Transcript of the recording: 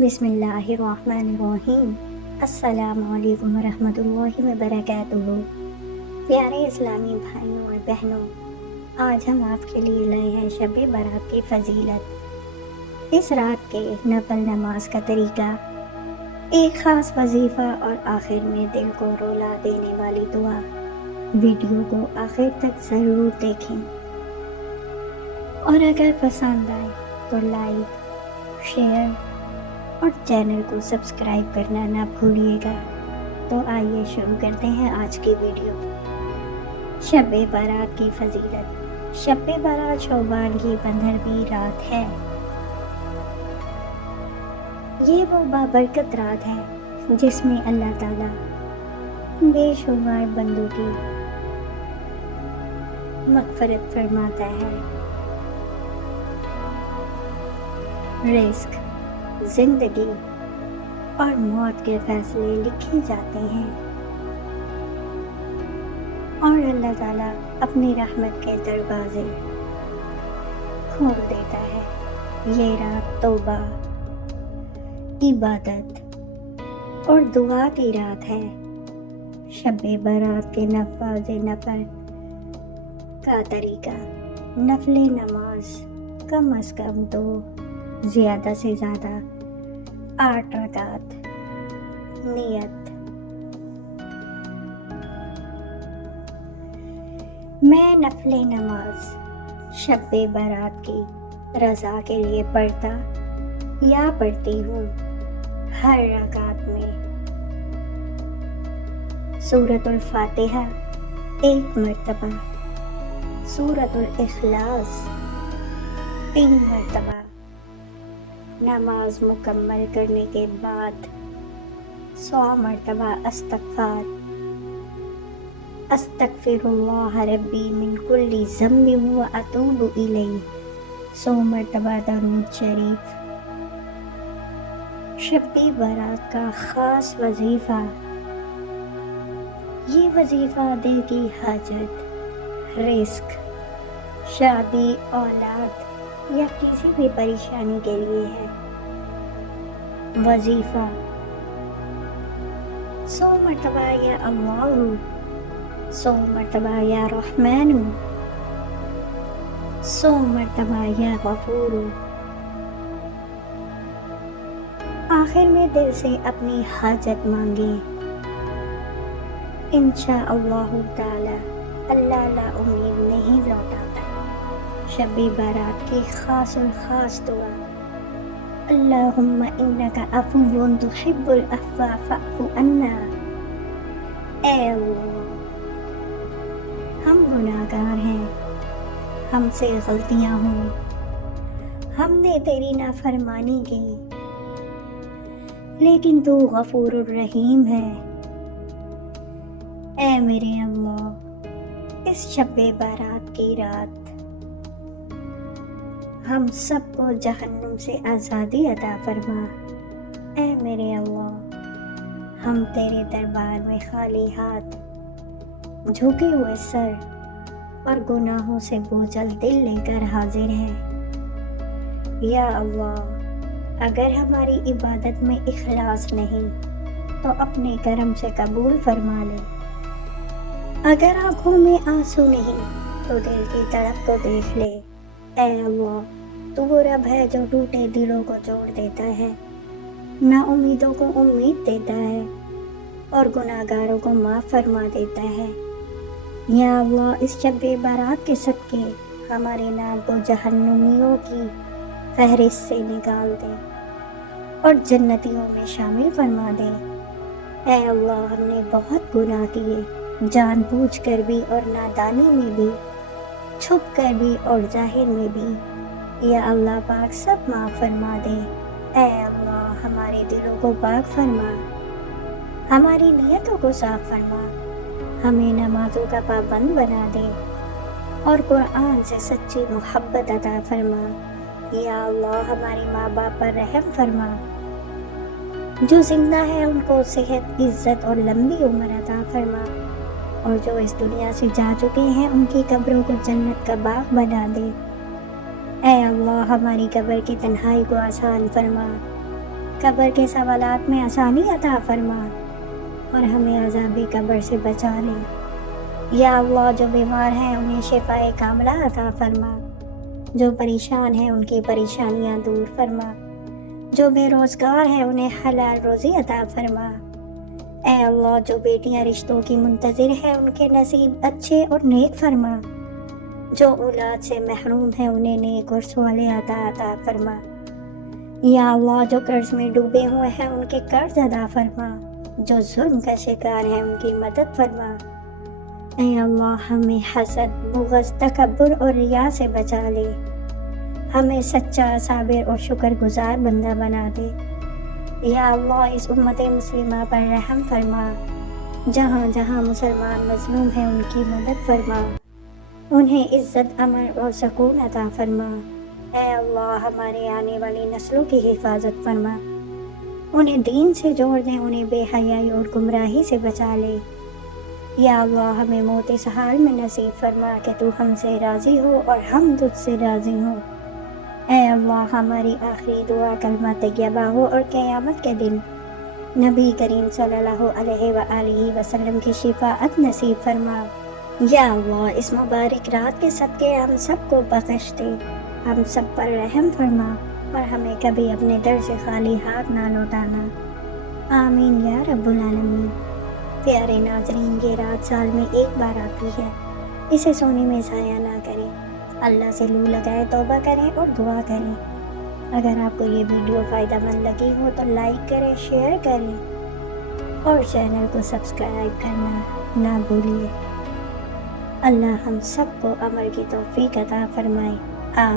بسم اللہ الرحمن الرحیم۔ السلام علیکم ورحمۃ اللہ وبرکاتہ۔ پیارے اسلامی بھائیوں اور بہنوں، آج ہم آپ کے لیے لائے ہیں شب برات کی فضیلت، اس رات کے نفل نماز کا طریقہ، ایک خاص وظیفہ اور آخر میں دل کو رولا دینے والی دعا۔ ویڈیو کو آخر تک ضرور دیکھیں، اور اگر پسند آئے تو لائک، شیئر اور چینل کو سبسکرائب کرنا نہ بھولیے گا۔ تو آئیے شروع کرتے ہیں آج کی ویڈیو۔ شب برات کی فضیلت۔ شب برات شعبان کی 15ویں رات ہے۔ یہ وہ بابرکت رات ہے جس میں اللہ تعالیٰ بے شمار بندوں کی مغفرت فرماتا ہے۔ رزق، زندگی اور موت کے فیصلے لکھے جاتے ہیں، اور اللہ تعالیٰ اپنی رحمت کے دروازے کھول دیتا ہے۔ یہ رات توبہ، عبادت اور دعا کی رات ہے۔ شب برات کے نفاذ نفل کا طریقہ: نفل نماز کم از کم 2، زیادہ سے زیادہ 8 رکعت۔ نیت: میں نفل نماز شب برات کی رضا کے لیے پڑھتا یا پڑھتی ہوں۔ ہر رکعت میں سورۃ الفاتحہ 1 مرتبہ، سورۃ الاخلاص 3 مرتبہ۔ نماز مکمل کرنے کے بعد 100 مرتبہ استغفر اللہ ربی من کل ذنب واتوب الیہ، 100 مرتبہ درود شریف۔ شب برات کا خاص وظیفہ: یہ وظیفہ دل کی حاجت، رزق، شادی، اولاد یا کسی بھی پریشانی کے لیے ہے۔ وظیفہ: 100 مرتبہ یا اللہ، 100 مرتبہ یا رحمان، 100 مرتبہ یا غفور۔ آخر میں دل سے اپنی حاجت مانگیں۔ انشاءاللہ تعالی اللہ لا امید نہیں لوٹاتا۔ شب برات کی خاص الخاص دعا: اللہم انک عفو تحب العفو فاعف عنا۔ اے اللہ، ہم گناہ گار ہیں، ہم سے غلطیاں ہوئی، ہم نے تیری نافرمانی کی، لیکن تو غفور الرحیم ہے۔ اے میرے اللہ، اس شب برات کی رات ہم سب کو جہنم سے آزادی عطا فرما۔ اے میرے اللہ، ہم تیرے دربار میں خالی ہاتھ، جھکے ہوئے سر اور گناہوں سے بوجھل دل لے کر حاضر ہیں۔ یا اللہ، اگر ہماری عبادت میں اخلاص نہیں تو اپنے کرم سے قبول فرما لے۔ اگر آنکھوں میں آنسو نہیں تو دل کی تڑپ کو دیکھ لے۔ اے اللہ، تو وہ رب ہے جو ٹوٹے دلوں کو جوڑ دیتا ہے، نا امیدوں کو امید دیتا ہے، اور گناہ گاروں کو معاف فرما دیتا ہے۔ یا اللہ، اس شب برات کے صدقے ہمارے نام کو جہنمیوں کی فہرست سے نکال دے اور جنتیوں میں شامل فرما دے۔ اے اللہ، ہم نے بہت گناہ کیے، جان بوجھ کر بھی اور نادانی میں بھی، چھپ کر بھی اور ظاہر میں بھی۔ یا اللہ پاک، سب معاف فرما دے۔ اے اللہ، ہمارے دلوں کو پاک فرما، ہماری نیتوں کو صاف فرما، ہمیں نمازوں کا پابند بنا دے اور قرآن سے سچی محبت عطا فرما۔ یا اللہ، ہمارے ماں باپ پر رحم فرما، جو زندہ ہے ان کو صحت، عزت اور لمبی عمر عطا فرما، اور جو اس دنیا سے جا چکے ہیں ان کی قبروں کو جنت کا باغ بنا دے۔ اے اللہ، ہماری قبر کی تنہائی کو آسان فرما، قبر کے سوالات میں آسانی عطا فرما اور ہمیں عذاب قبر سے بچا لے۔ یا اللہ جو بیمار ہیں انہیں شفاء کاملہ عطا فرما، جو پریشان ہیں ان کی پریشانیاں دور فرما، جو بے روزگار ہیں انہیں حلال روزی عطا فرما۔ اے اللہ جو بیٹیاں رشتوں کی منتظر ہیں ان کے نصیب اچھے اور نیک فرما، جو اولاد سے محروم ہیں انہیں نیک اور صالح عطا فرما۔ یا اللہ جو قرض میں ڈوبے ہوئے ہیں ان کے قرض ادا فرما، جو ظلم کا شکار ہیں ان کی مدد فرما۔ اے اللہ ہمیں حسد، بغض، تکبر اور ریا سے بچا لے، ہمیں سچا، صابر اور شکر گزار بندہ بنا دے۔ یا اللہ اس امت مسلمہ پر رحم فرما، جہاں جہاں مسلمان مظلوم ہیں ان کی مدد فرما، انہیں عزت، امن اور سکون عطا فرما۔ اے اللہ ہمارے آنے والی نسلوں کی حفاظت فرما، انہیں دین سے جوڑ دیں، انہیں بے حیائی اور گمراہی سے بچا لے۔ یا اللہ ہمیں موت اس حال میں نصیب فرما کہ تو ہم سے راضی ہو اور ہم تجھ سے راضی ہوں۔ اے اللہ ہماری آخری دعا کلمہ طیبہ ہو اور قیامت کے دن نبی کریم صلی اللہ علیہ وآلہ وسلم کی شفاعت نصیب فرما۔ یا اللہ اس مبارک رات کے صدقے ہم سب کو بخش دے، ہم سب پر رحم فرما اور ہمیں کبھی اپنے در سے خالی ہاتھ نہ لوٹانا۔ آمین یا رب العالمین۔ پیارے ناظرین، یہ رات سال میں ایک بار آتی ہے، اسے سونے میں ضائع نہ کریں، اللہ سے لو لگائے توبہ کریں اور دعا کریں۔ اگر آپ کو یہ ویڈیو فائدہ مند لگی ہو تو لائک کریں، شیئر کریں اور چینل کو سبسکرائب کرنا نہ بھولیے۔ اللہ ہم سب کو عمل کی توفیق عطا فرمائے۔